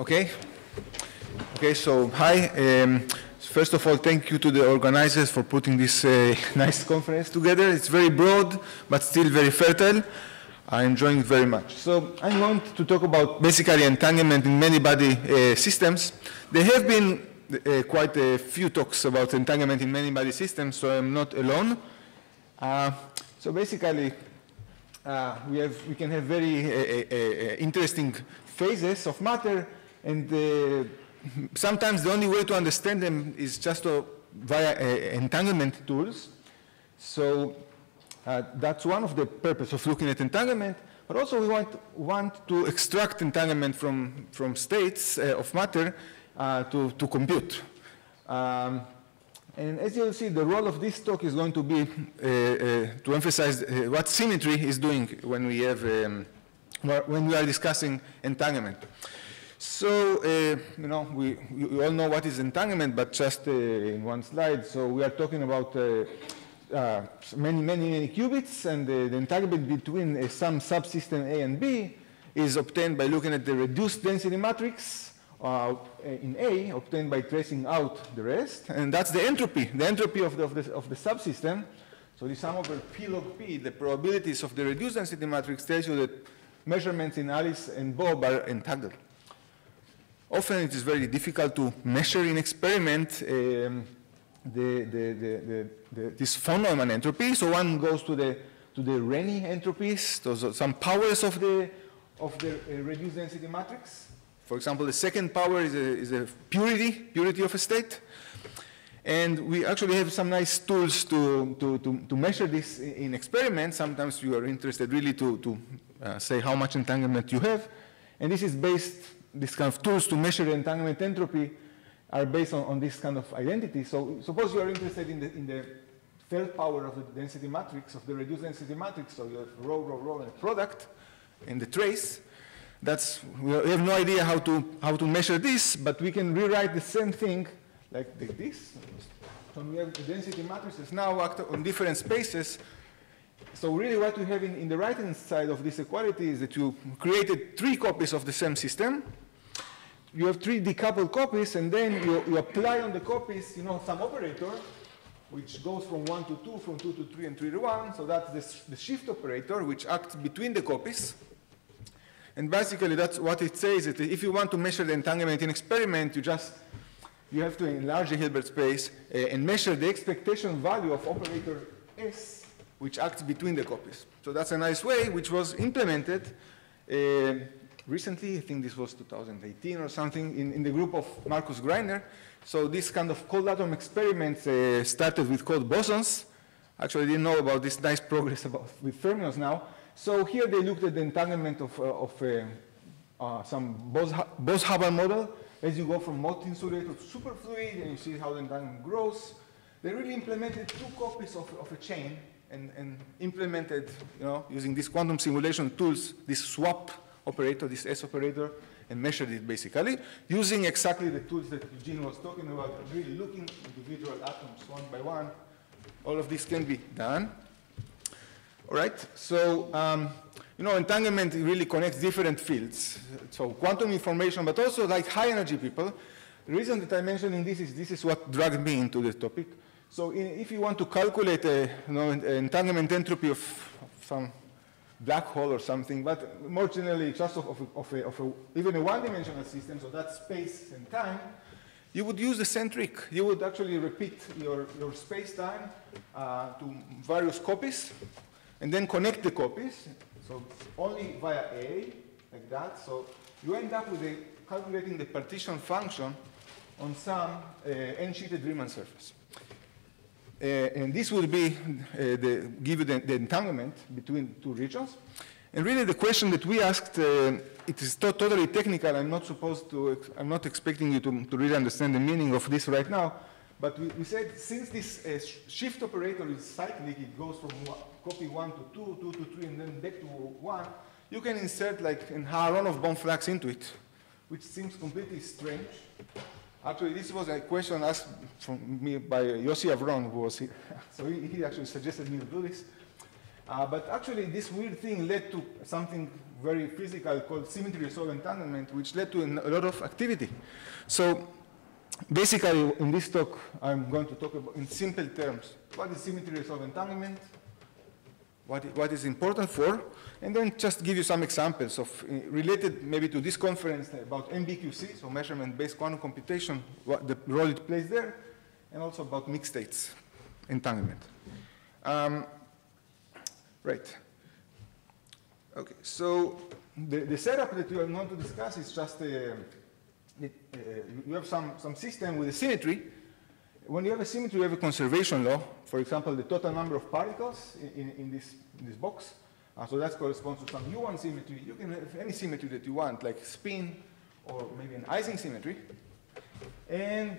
Okay. Okay, so hi. First of all, thank you to the organizers for putting this nice conference together. It's very broad, but still very fertile. I'm enjoying it very much. So I want to talk about basically entanglement in many-body systems. There have been quite a few talks about entanglement in many-body systems, so I'm not alone. So basically, we can have very interesting phases of matter, and sometimes the only way to understand them is just via entanglement tools. So that's one of the purposes of looking at entanglement, but also we want to extract entanglement from states of matter to compute. And as you'll see, the role of this talk is going to be to emphasize what symmetry is doing when we are discussing entanglement. So, you know, we all know what is entanglement, but just in one slide. So we are talking about many qubits, and the entanglement between some subsystem A and B is obtained by looking at the reduced density matrix in A, obtained by tracing out the rest, and that's the entropy of the subsystem. So the sum over P log P, the probabilities of the reduced density matrix, tells you that measurements in Alice and Bob are entangled. Often it is very difficult to measure in experiment this von Neumann entropy. So one goes to the Renyi entropies, those are some powers of the reduced density matrix. For example, the second power is a purity of a state. And we actually have some nice tools to measure this in experiments. Sometimes you are interested really to say how much entanglement you have. And this is based, this kind of tools to measure the entanglement entropy are based on this kind of identity. So suppose you are interested in the third power of the density matrix, of the reduced density matrix. So you have rho, and a product in the trace. We have no idea how to measure this, but we can rewrite the same thing like this. So we have the density matrices now act on different spaces. So really what we have in the right-hand side of this equality is that you created 3 copies of the same system. You have 3 decoupled copies, and then you apply on the copies, you know, some operator, which goes from 1 to 2, from 2 to 3, and 3 to 1. So that's the shift operator, which acts between the copies. And basically, that's what it says, that if you want to measure the entanglement in experiment, you have to enlarge the Hilbert space and measure the expectation value of operator S, which acts between the copies. So that's a nice way, which was implemented recently. I think this was 2018 or something, in the group of Marcus Greiner. So this kind of cold atom experiments started with cold bosons. Actually, I didn't know about this nice progress with fermions now. So here they looked at the entanglement of some Bose-Hubbard model. As you go from multi-insulator to superfluid, and you see how the entanglement grows. They really implemented 2 copies of a chain and implemented, you know, using these quantum simulation tools, this swap operator, this S operator, and measured it basically, using exactly the tools that Eugene was talking about, really looking at individual atoms one by one. All of this can be done. All right, so, you know, entanglement really connects different fields. So quantum information, but also like high energy people. The reason that I mentioned in this is what dragged me into the topic. So if you want to calculate an entanglement entropy of some black hole or something, but more generally just even a one-dimensional system, so that's space and time, you would use the same trick. You would actually repeat your space-time to various copies, and then connect the copies, so only via A, like that. So you end up with calculating the partition function on some n-sheeted Riemann surface. And this will be give you the entanglement between 2 regions. And really the question that we asked, it is totally technical. I'm not expecting you to really understand the meaning of this right now. But we said, since this shift operator is cyclic, it goes from copy 1 to 2, 2 to 3, and then back to 1, you can insert like an Aharonov-Bohm flux into it, which seems completely strange. Actually, this was a question asked from me by Yossi Avron, who was here. So he actually suggested me to do this. But actually, this weird thing led to something very physical called symmetry resolved entanglement, which led to a lot of activity. So basically, in this talk, I'm going to talk about, in simple terms, what is symmetry resolved entanglement, what is important for, and then just give you some examples of related maybe to this conference about Mbqc, so measurement-based quantum computation, what the role it plays there, and also about mixed states entanglement. Right. Okay, so the setup that we are going to discuss is just you have some system with a symmetry. When you have a symmetry, you have a conservation law. For example, the total number of particles in this box. So that corresponds to some U1 symmetry. You can have any symmetry that you want, like spin or maybe an Ising symmetry. And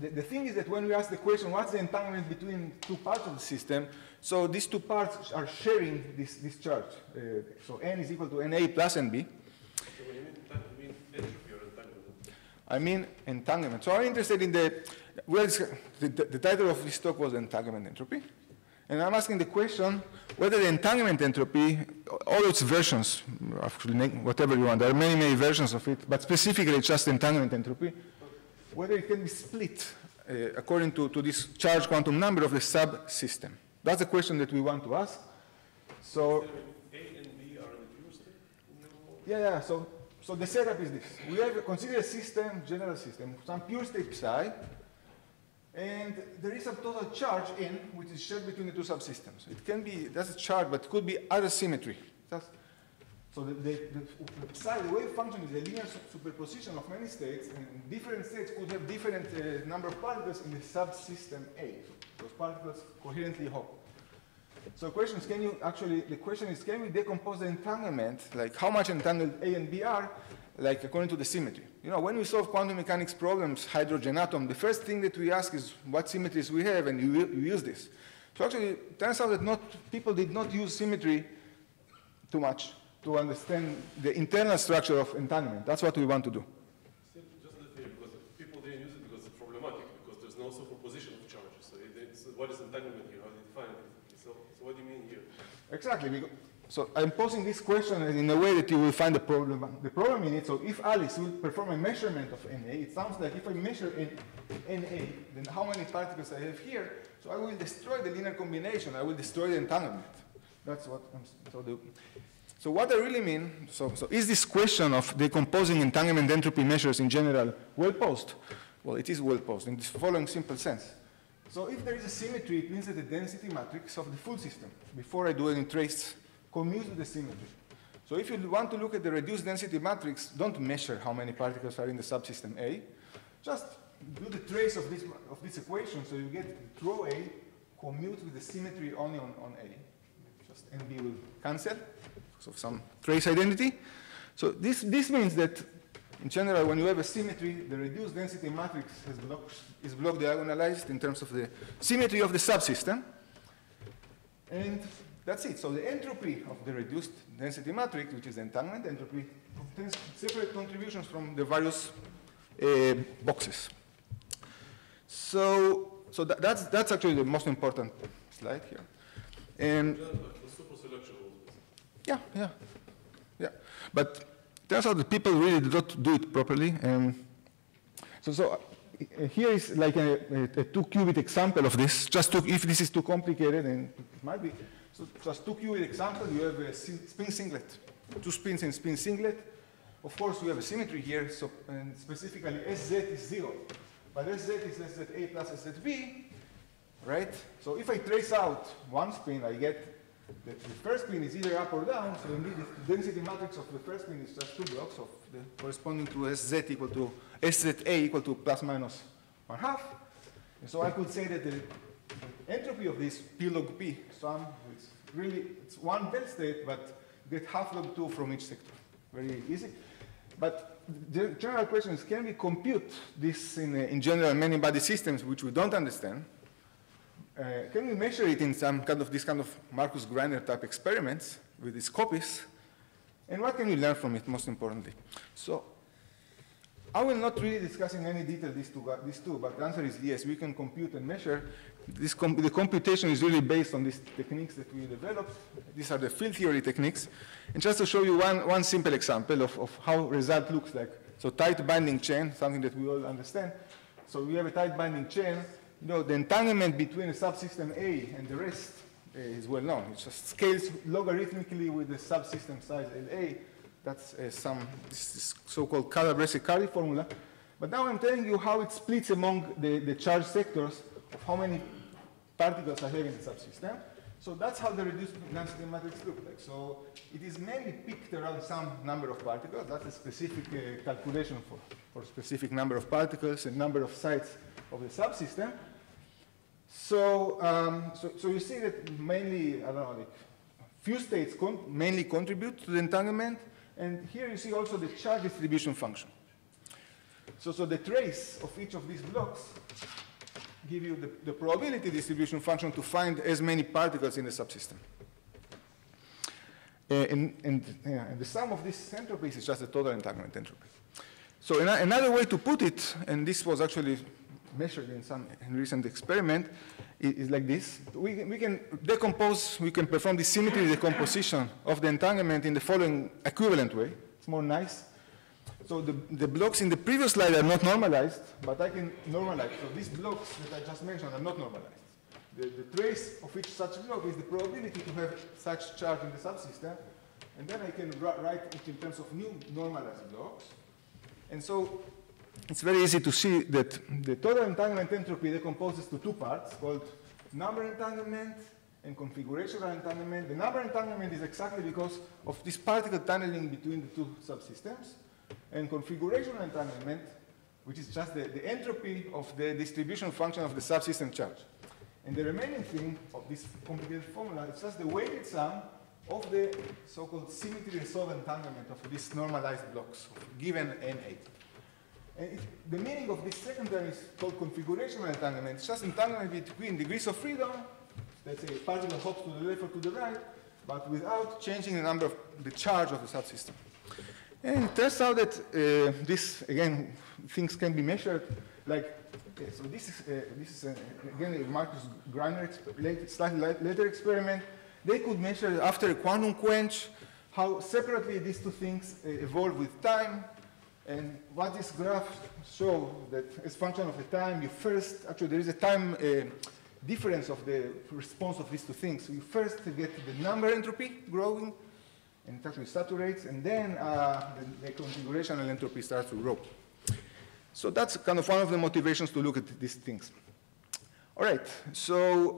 the thing is that when we ask the question, what's the entanglement between two parts of the system? So these two parts are sharing this charge. So n is equal to NA plus NB. So when you mean entropy or entanglement? I mean entanglement. So I'm interested in the title of this talk was entanglement entropy. And I'm asking the question whether the entanglement entropy, all its versions, actually whatever you want, there are many, many versions of it, but specifically it's just entanglement entropy, whether it can be split according to this charge quantum number of the subsystem. That's the question that we want to ask. So A and B are in the pure state? yeah. So the setup is this. We have consider a system, general system, some pure state psi, and there is a total charge n, which is shared between the two subsystems. It can be, that's a charge, but it could be other symmetry. So the psi, the wave function is a linear superposition of many states, and different states could have different number of particles in the subsystem A. Those particles coherently hop. So the question is, can we decompose the entanglement, like how much entangled A and B are, like according to the symmetry? You know, when we solve quantum mechanics problems, hydrogen atom, the first thing that we ask is what symmetries we have, and you use this. So actually, it turns out that people did not use symmetry too much to understand the internal structure of entanglement. That's what we want to do. Just let me, because people didn't use it because it's problematic, because there's no superposition of charges. So what is entanglement here? How do you define it? So what do you mean here? Exactly. So I'm posing this question in a way that you will find the problem in it. So if Alice will perform a measurement of NA, it sounds like if I measure NA, then how many particles I have here, so I will destroy the linear combination. I will destroy the entanglement. That's what I'm so what I really mean, so is this question of decomposing entanglement entropy measures in general well posed? Well, it is well posed in this following simple sense. So if there is a symmetry, it means that the density matrix of the full system, before I do any trace, commutes with the symmetry. So if you want to look at the reduced density matrix, don't measure how many particles are in the subsystem A. Just do the trace of this equation, so you get rho A commute with the symmetry only on A. Just NB will cancel. So some trace identity. So this means that, in general, when you have a symmetry, the reduced density matrix is block diagonalized in terms of the symmetry of the subsystem. And that's it. So the entropy of the reduced density matrix, which is the entanglement entropy, contains separate contributions from the various boxes. So that's actually the most important slide here. And yeah. But it turns out that people really do not do it properly. So here is like a 2-qubit example of this. If this is too complicated, and it might be. So just 2-qubit example, you have a spin singlet, 2 spins in spin singlet. Of course, we have a symmetry here, so and specifically SZ is 0. But SZ is SZA plus SZB, right? So if I trace out one spin, I get the first spin is either up or down, so indeed the density matrix of the first spin is just 2 blocks of the corresponding to SZ equal to SZA equal to plus minus 1/2. And so I could say that the entropy of this P log P sum, it's one belt state, but get half log 2 from each sector. Very easy. But the general question is, can we compute this in general many body systems which we don't understand? Can we measure it in some kind of this kind of Marcus Greiner type experiments with these copies? And what can we learn from it, most importantly? So I will not really discuss in any detail these two, but the answer is yes, we can compute and measure the computation is really based on these techniques that we developed. These are the field theory techniques. And just to show you one simple example of how result looks like. So tight binding chain, something that we all understand. So we have a tight binding chain. You know, the entanglement between a subsystem A and the rest is well known. It just scales logarithmically with the subsystem size LA. That's this so-called Calabrese-Curry formula. But now I'm telling you how it splits among the charge sectors of how many particles I have in the subsystem. So that's how the reduced density matrix looks like. So it is mainly picked around some number of particles. That's a specific calculation for a specific number of particles and number of sites of the subsystem. So, so you see that mainly, I don't know, like few states mainly contribute to the entanglement. And here you see also the charge distribution function. So the trace of each of these blocks give you the probability distribution function to find as many particles in the subsystem. And the sum of these entropies is just the total entanglement entropy. So another way to put it, and this was actually measured in some recent experiment, is like this. We can decompose, we can perform the symmetry decomposition of the entanglement in the following equivalent way. It's more nice. So the blocks in the previous slide are not normalized, but I can normalize. So these blocks that I just mentioned are not normalized. The trace of each such block is the probability to have such charge in the subsystem, and then I can write it in terms of new normalized blocks. And so it's very easy to see that the total entanglement entropy decomposes to two parts called number entanglement and configurational entanglement. The number entanglement is exactly because of this particle tunneling between the two subsystems. And configurational entanglement, which is just the entropy of the distribution function of the subsystem charge. And the remaining thing of this complicated formula is just the weighted sum of the so-called symmetry resolved entanglement of these normalized blocks given NA. And the meaning of this second term is called configurational entanglement. It's just entanglement between degrees of freedom, let's say a particle hops to the left or to the right, but without changing the number of the charge of the subsystem. And it turns out that this, again, things can be measured. Like, okay, so this is again, a Marcus Greiner slightly later experiment. They could measure after a quantum quench how separately these two things evolve with time. And what this graph shows that as function of the time, you first, actually there is a time difference of the response of these two things. So you first get the number entropy growing, and it actually saturates, and then the configurational entropy starts to grow. So that's kind of one of the motivations to look at these things. All right, so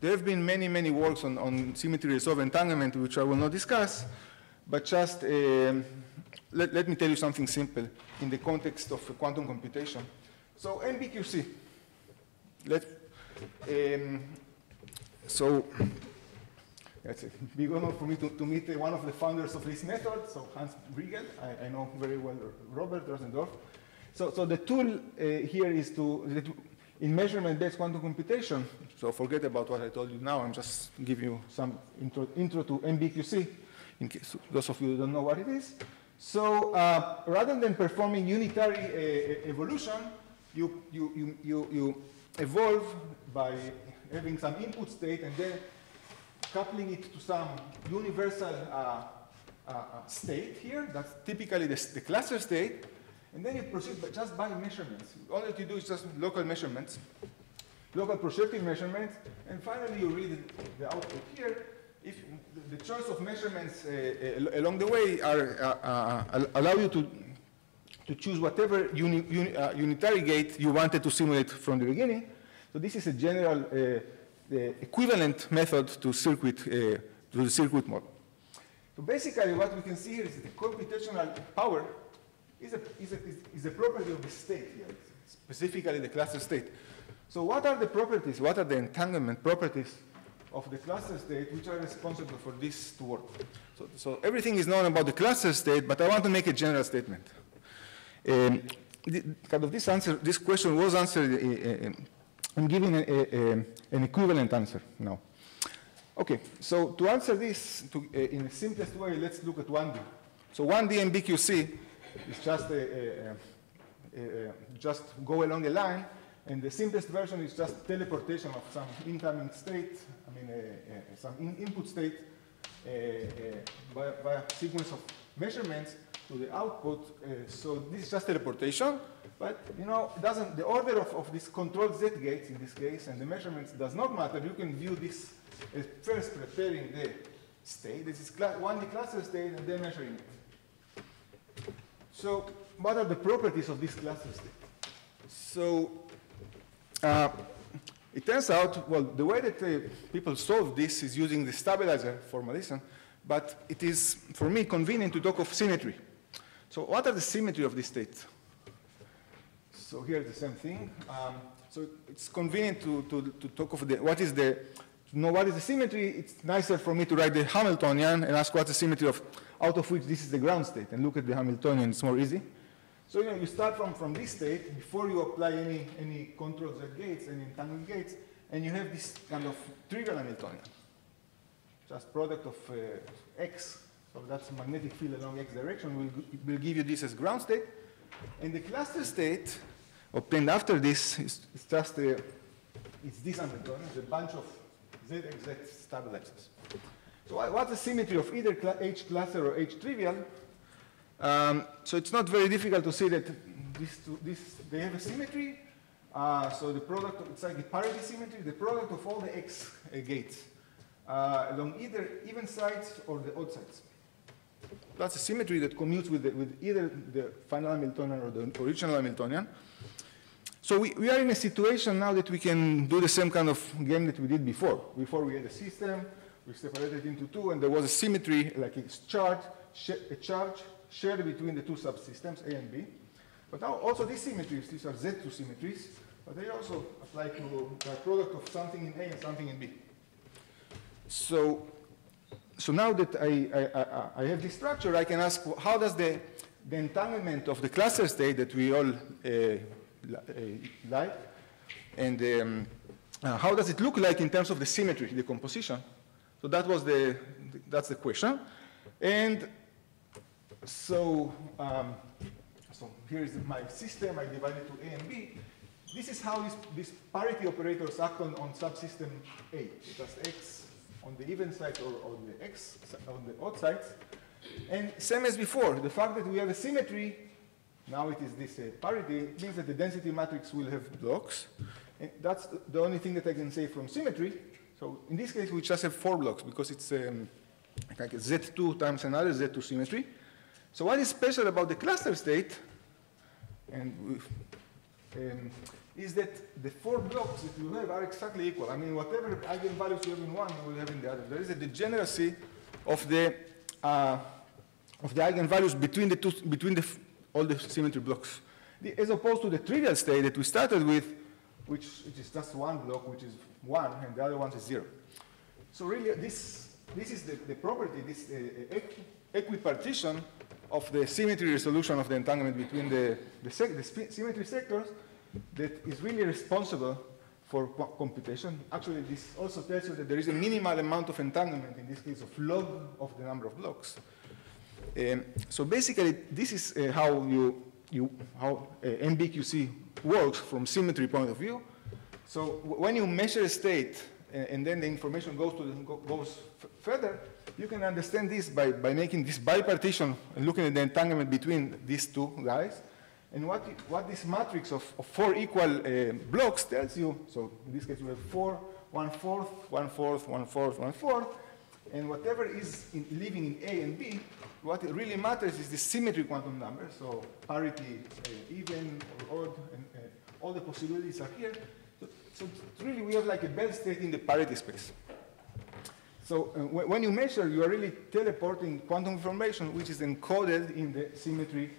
there have been many, many works on symmetry resolved entanglement, which I will not discuss, but just let me tell you something simple in the context of quantum computation. So Mbqc, it's a big honor for me to meet one of the founders of this method, so Hans Briegel. I know very well Robert Rosendorf. So the tool here is in measurement-based quantum computation, so forget about what I told you now, I'm just give you some intro to Mbqc, in case those of you who don't know what it is. So rather than performing unitary evolution, you evolve by having some input state and then coupling it to some universal state here. That's typically the cluster state. And then you proceed just by measurements. All that you do is just local measurements, local projective measurements. And finally, you read the output here. If the choice of measurements along the way allow you to choose whatever unitary gate you wanted to simulate from the beginning. So this is a general the equivalent method to the circuit model. So basically what we can see here is that the computational power is a property of the state here, specifically the cluster state. So what are the properties, what are the entanglement properties of the cluster state which are responsible for this to work? So everything is known about the cluster state, but I want to make a general statement. This question was answered I'm giving an equivalent answer now. Okay, so to answer this in the simplest way, let's look at 1D. So 1D Mbqc is just go along a line. And the simplest version is just teleportation of some incoming state, some input state via a sequence of measurements to the output. So this is just teleportation, but it doesn't. The order of these controlled Z gates in this case and the measurements does not matter. You can view this as first preparing the state. This is 1D cluster state, and then measuring it. So what are the properties of this cluster state? So it turns out, well, the way that people solve this is using the stabilizer formalism, but it is, for me, convenient to talk of symmetry. So what are the symmetry of this state? So here's the same thing. So it's convenient to talk of what is the, to know what is the symmetry. It's nicer for me to write the Hamiltonian and ask what's the symmetry of, out of which this is the ground state, and look at the Hamiltonian. It's more easy. So you start from this state before you apply any control Z gates, any entanglement gates, and you have this kind of trivial Hamiltonian, just product of X. So that's magnetic field along X direction. Will give you this as ground state, and the cluster state obtained after this is just it's this Hamiltonian, it's a bunch of ZXZ stabilizers. So what's the symmetry of either H cluster or H trivial? So it's not very difficult to see that they have a symmetry. So the product, it's like a parity symmetry, the product of all the X gates along either even sides or the odd sides. That's a symmetry that commutes with either the final Hamiltonian or the original Hamiltonian. So we are in a situation now that we can do the same kind of game that we did before. Before we had a system, we separated it into two, and there was a symmetry, like a charge shared between the two subsystems, A and B. But now also these symmetries, these are Z2 symmetries, but they also apply to the product of something in A and something in B. So now that I have this structure, I can ask, how does the entanglement of the cluster state that we all like, and how does it look like in terms of the symmetry, the composition? So that's the question. And so here is my system. I divide it to A and B. This is how these parity operators act on subsystem A. Just X on the even side or the X on the odd sides. And same as before, the fact that we have a symmetry, now it is this parity, means that the density matrix will have blocks. And that's the only thing that I can say from symmetry. So in this case, we just have 4 blocks because it's like a Z2 times another Z2 symmetry. So what is special about the cluster state is that the 4 blocks that you have are exactly equal. I mean, whatever eigenvalues you have in one, you will have in the other. There is a degeneracy of the eigenvalues between all the symmetry blocks, as opposed to the trivial state that we started with, which is just one block, which is 1, and the other one is 0. So really, this is the property, this equipartition of the symmetry resolution of the entanglement between the symmetry sectors that is really responsible for computation. Actually, this also tells you that there is a minimal amount of entanglement, in this case of log of the number of blocks. So basically, this is how Mbqc works from symmetry point of view. So when you measure a state and then the information goes further, you can understand this by making this bipartition and looking at the entanglement between these two guys. And what this matrix of 4 equal blocks tells you, so in this case we have 4, 1/4, 1/4, 1/4, 1/4, and whatever is living in A and B, what really matters is the symmetry quantum number, so parity, even or odd, and all the possibilities are here. So really we have like a Bell state in the parity space. So when you measure, you are really teleporting quantum information which is encoded in the symmetry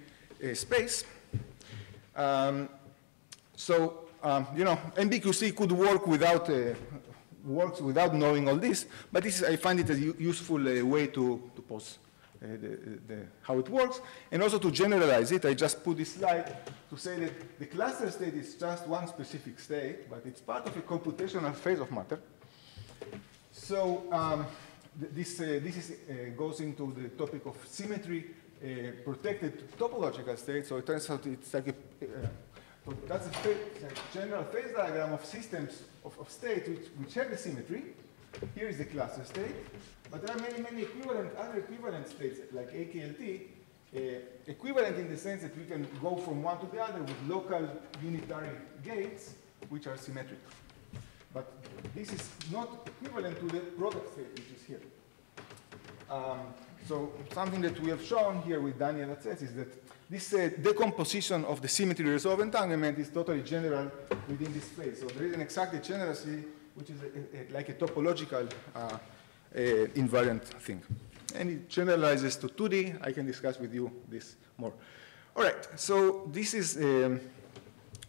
space. Mbqc could work works without knowing all this, but I find it a useful way to pose how it works, and also to generalize it. I just put this slide to say that the cluster state is just one specific state, but it's part of a computational phase of matter. So this goes into the topic of symmetry protected topological state. So it turns out it's like So that's a general phase diagram of systems of state which have the symmetry. Here is the cluster state. But there are many other equivalent states like AKLT, equivalent in the sense that we can go from one to the other with local unitary gates which are symmetric. But this is not equivalent to the product state which is here. So something that we have shown here with Daniel Atzes is that this decomposition of the symmetry resolved entanglement is totally general within this phase. So there is an exact degeneracy which is like a topological invariant thing. And it generalizes to 2D. I can discuss with you this more. All right, so this is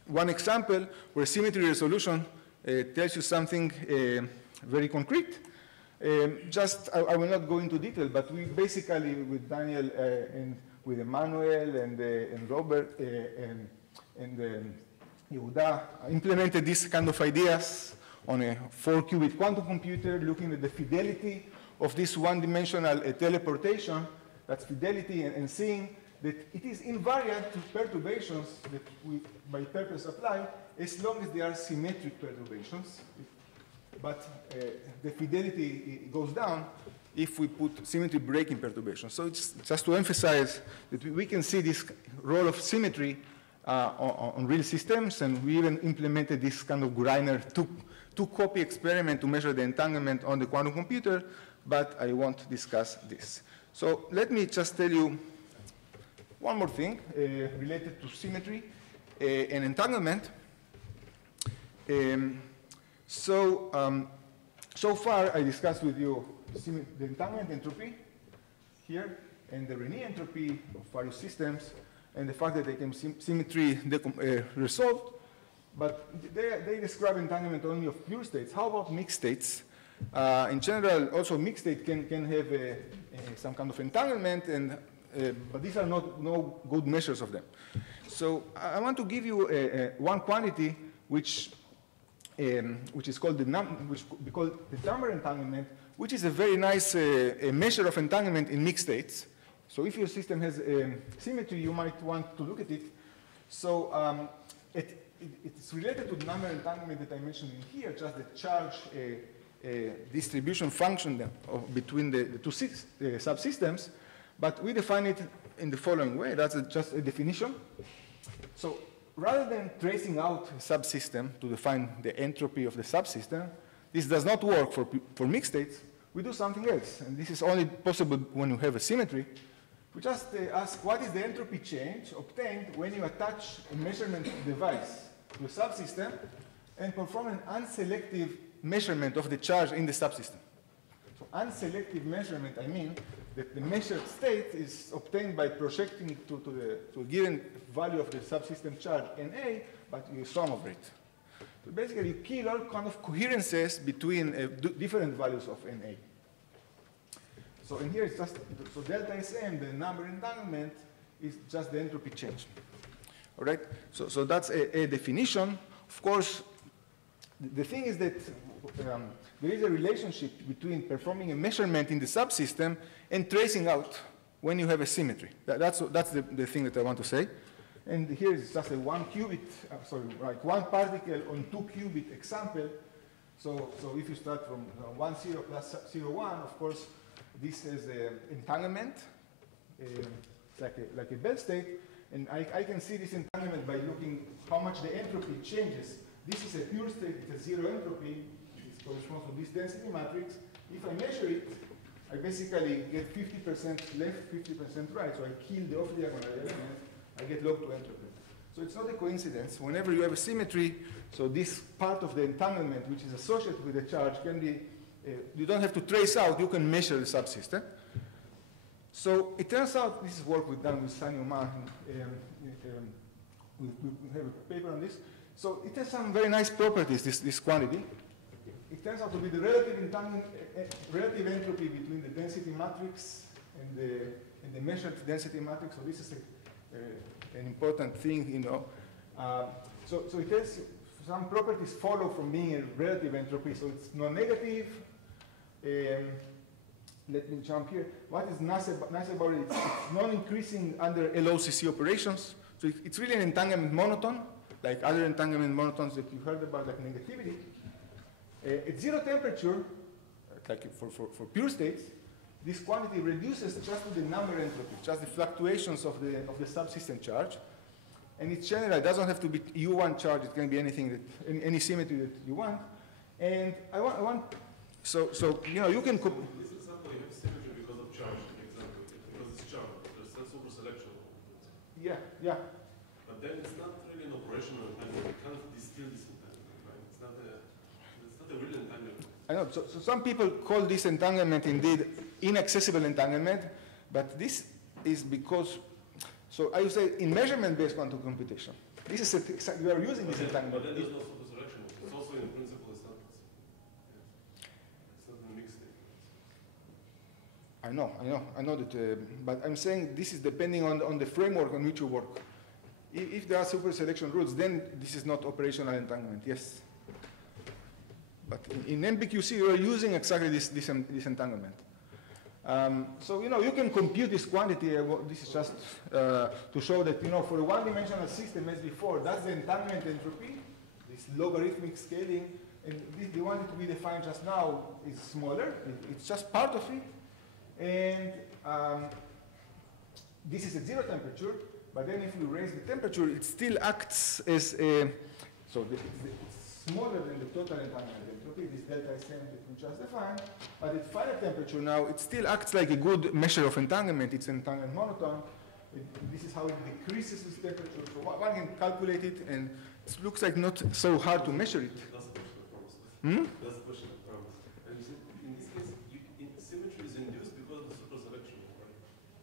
one example where symmetry resolution tells you something very concrete. I will not go into detail, but we basically, with Daniel and with Emanuele and Robert and Yehuda, implemented these kind of ideas on a 4-qubit quantum computer, looking at the fidelity of this one-dimensional teleportation, that's fidelity, and seeing that it is invariant to perturbations that we, by purpose, apply, as long as they are symmetric perturbations. But the fidelity goes down if we put symmetry breaking perturbations. So it's just to emphasize that we can see this role of symmetry on real systems, and we even implemented this kind of Greiner two-copy experiment to measure the entanglement on the quantum computer, but I won't discuss this. So let me just tell you one more thing related to symmetry and entanglement. So far I discussed with you the entanglement entropy here and the Rényi entropy of various systems and the fact that they can symmetry resolved, but they describe entanglement only of pure states. How about mixed states? In general, also mixed state can have some kind of entanglement, but these are no good measures of them. So I want to give you one quantity which is called the number entanglement, which is a very nice measure of entanglement in mixed states. So if your system has symmetry, you might want to look at it. So it's related to the number entanglement that I mentioned in here, just the charge distribution function between the two subsystems. But we define it in the following way. That's just a definition. So rather than tracing out a subsystem to define the entropy of the subsystem, this does not work for mixed states. We do something else. And this is only possible when you have a symmetry. We just ask what is the entropy change obtained when you attach a measurement device to a subsystem and perform an unselective measurement of the charge in the subsystem. So unselective measurement, I mean that the measured state is obtained by projecting to a given value of the subsystem charge NA, but you sum over it. So basically, you kill all kind of coherences between different values of NA. So in here, it's just, so delta Sm, the number entanglement, is just the entropy change. All right? So that's a definition. Of course, the thing is that there is a relationship between performing a measurement in the subsystem and tracing out when you have a symmetry. That's the thing that I want to say. And here is just a one particle on 2 qubit example. So if you start from 1, 0 plus 0, 1, of course, this is entanglement, like a bell state. And I can see this entanglement by looking how much the entropy changes. This is a pure state, it's a 0 entropy. It corresponds to this density matrix. If I measure it, I basically get 50% left, 50% right. So I kill the off-diagonal element, I get log 2 entropy. So it's not a coincidence. Whenever you have a symmetry, so this part of the entanglement, which is associated with the charge, can be, you don't have to trace out, you can measure the subsystem. So it turns out, this is work we've done with Sunny Uma, we have a paper on this. So it has some very nice properties, this quantity. It turns out to be the relative entropy between the density matrix and the measured density matrix. So this is an important thing, you know. So it has some properties follow from being a relative entropy. So it's non-negative. Let me jump here. What is nice about it? It's non-increasing under LOCC operations. So it's really an entanglement monotone. like other entanglement monotons that you heard about, like negativity. At zero temperature, like for pure states, this quantity reduces just to the number entropy, just the fluctuations of the subsystem charge. And it's general, it doesn't have to be U1 charge, it can be anything that, any symmetry that you want. And I want so you know, you can... So in this example, you have symmetry because of charge, for example, because it's charge. There's a super selection. Yeah, yeah. But then it's not really an operational entanglement. You can't distill this entanglement, right? It's not a real entanglement. I know, so some people call this entanglement indeed inaccessible entanglement, but this is because, so I would say in measurement-based quantum computation, this is exactly, we are using this entanglement. But then there's no super selection. It's also in principle instance. It's not in a mixed state. I know that, but I'm saying this is depending on the framework on which you work. If there are super selection rules, then this is not operational entanglement, yes. But in Mbqc, we are using exactly this entanglement. So, you know, you can compute this quantity. This is just to show that, you know, for a one-dimensional system, as before, that's the entanglement entropy, this logarithmic scaling. And the one that we defined just now is smaller. It's just part of it. And this is at zero temperature. But then if we raise the temperature, it still acts as a, so it's smaller than the total entanglement entropy, this delta SM that we just defined. But at finite temperature now, it still acts like a good measure of entanglement. It's an entanglement monoton. This is how it decreases with temperature. So one can calculate it, and it looks like not so hard to measure it. That's a question of promise. That's a question of promise. And in this case, symmetry is induced because of the super selection,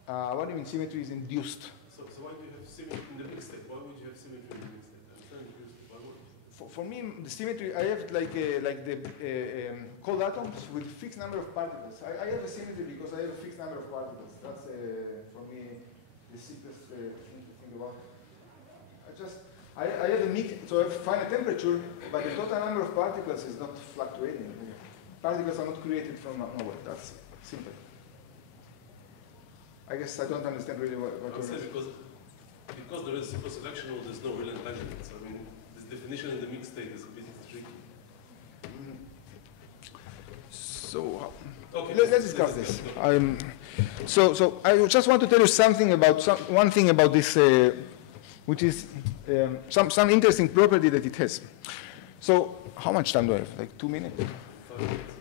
right? What do you mean symmetry is induced? So why do you have symmetry in the mixed state? Why would you have symmetry in the mixed state? I understand induced. Why would? For me, the symmetry, I have like the cold atoms with fixed number of particles. I have a symmetry because I have a fixed number of particles. That's, for me, the simplest thing to think about. I have a mix, so I have finite temperature, but the total number of particles is not fluctuating. Particles are not created from nowhere. That's simple. I guess I don't understand really what you're saying. Because there is super selection, or there's no real entanglement. So I mean, this definition in the mixed state is a bit tricky. So okay, let's discuss this. So I just want to tell you something about one thing about this, which is some interesting property that it has. So how much time do I have? Like 2 minutes? 5 minutes.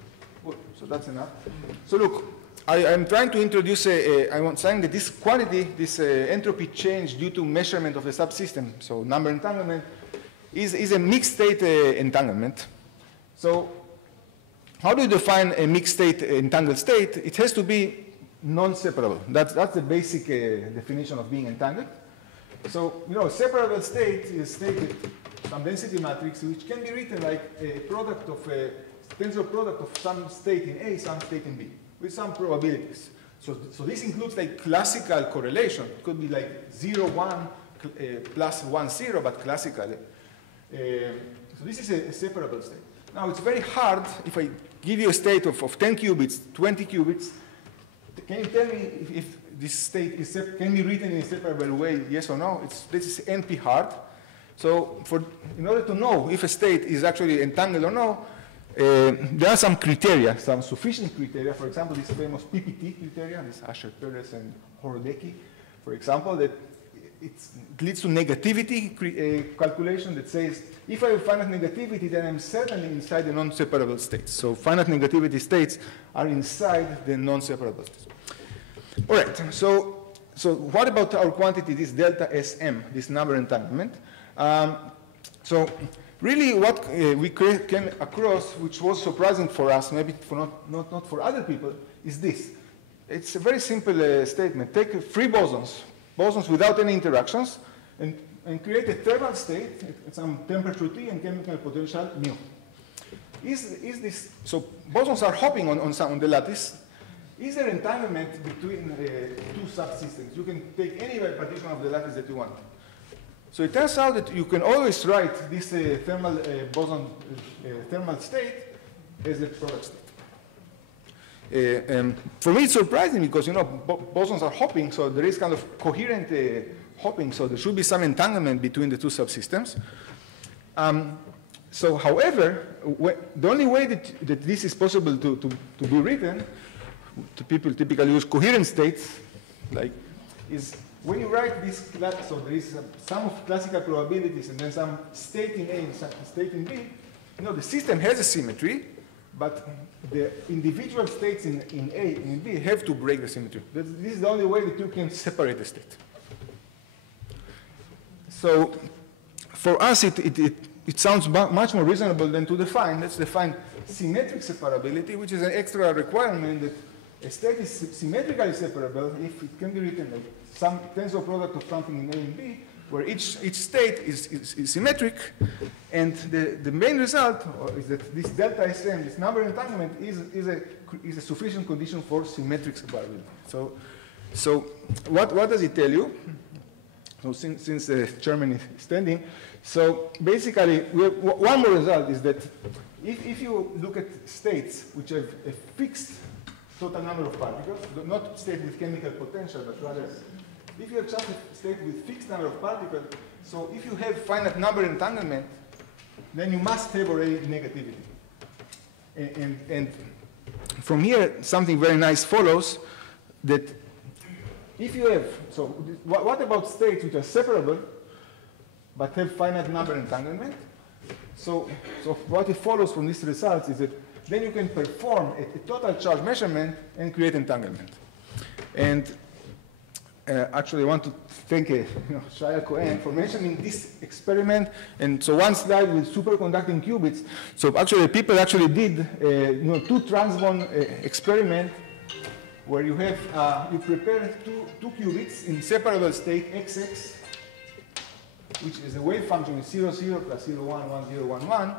Good. So that's enough. So look, I'm trying to introduce I'm saying that this quantity, this entropy change due to measurement of the subsystem, so number entanglement, is a mixed state entanglement. So how do you define a mixed state entangled state? It has to be non-separable. That's the basic definition of being entangled. So, you know, a separable state is a state with some density matrix, which can be written like a product of a tensor product of some state in A, some state in B, with some probabilities. So this includes like classical correlation. It could be like 0, 1, plus 1, 0, but classically. So this is a separable state. Now it's very hard if I give you a state of 10 qubits, 20 qubits. Can you tell me if this state can be written in a separable way, yes or no? This is NP hard. So in order to know if a state is actually entangled or no, there are some criteria, some sufficient criteria. For example, this famous PPT criteria, this Asher, Perez, and Horodecki, for example, that it leads to negativity calculation that says, if I have finite negativity, then I'm certainly inside the non-separable states. So finite negativity states are inside the non-separable states. All right, so what about our quantity, this delta SM, this number entanglement? So really what we came across, which was surprising for us, maybe for not for other people, is this. It's a very simple statement. Take free bosons without any interactions, and create a thermal state at some temperature T and chemical potential mu. Is this, so bosons are hopping on the lattice. Is there entanglement between two subsystems? You can take any partition of the lattice that you want. So it turns out that you can always write this thermal boson thermal state as a product state. For me, it's surprising because, you know, bosons are hopping, so there is kind of coherent hoping, so there should be some entanglement between the two subsystems. So however, the only way that this is possible to be written, people typically use coherent states, like, is when you write this, so there is some of classical probabilities and then some state in A and some state in B. The system has a symmetry, but the individual states in A and in B have to break the symmetry. This is the only way that you can separate the state. So for us, it sounds much more reasonable than to define. Let's define symmetric separability, which is an extra requirement that a state is symmetrically separable if it can be written like some tensor product of something in A and B, where each state is symmetric, and the main result is that this delta Sm, this number entanglement, is a sufficient condition for symmetric separability. So what does it tell you? So since the chairman is standing, so basically one more result is that if you look at states which have a fixed total number of particles, not state with chemical potential, but rather if you have just a state with fixed number of particles, so if you have finite number entanglement, then you must have already negativity. And from here, something very nice follows, that if you have, so what about states which are separable, but have finite number entanglement? So what it follows from these results is that then you can perform a total charge measurement and create entanglement. And actually, I want to thank Shaya Cohen for mentioning this experiment. And so one slide with superconducting qubits. So actually, people actually did two transbond experiment where you have you prepare two qubits in separable state XX, which is a wave function with 0, 0 plus 0, 1, 1, 0, 1, 1,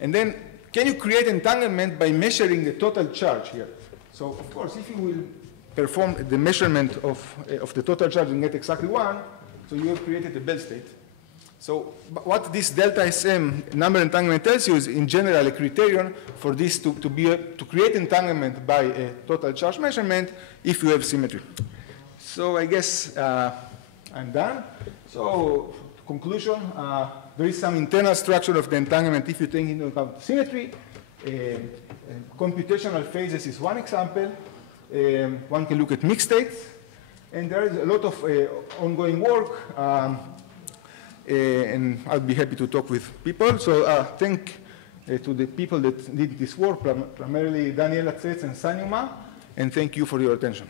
and then can you create entanglement by measuring the total charge here? So of course, if you will perform the measurement of the total charge and get exactly 1, so you have created a Bell state. So what this delta Sm number entanglement tells you is, in general, a criterion for this to create entanglement by a total charge measurement if you have symmetry. So I guess I'm done. So conclusion, there is some internal structure of the entanglement if you take into account symmetry. Computational phases is one example. One can look at mixed states. And there is a lot of ongoing work. And I'll be happy to talk with people. So thank to the people that did this work, primarily Daniela Zetz and Sanyuma. And thank you for your attention.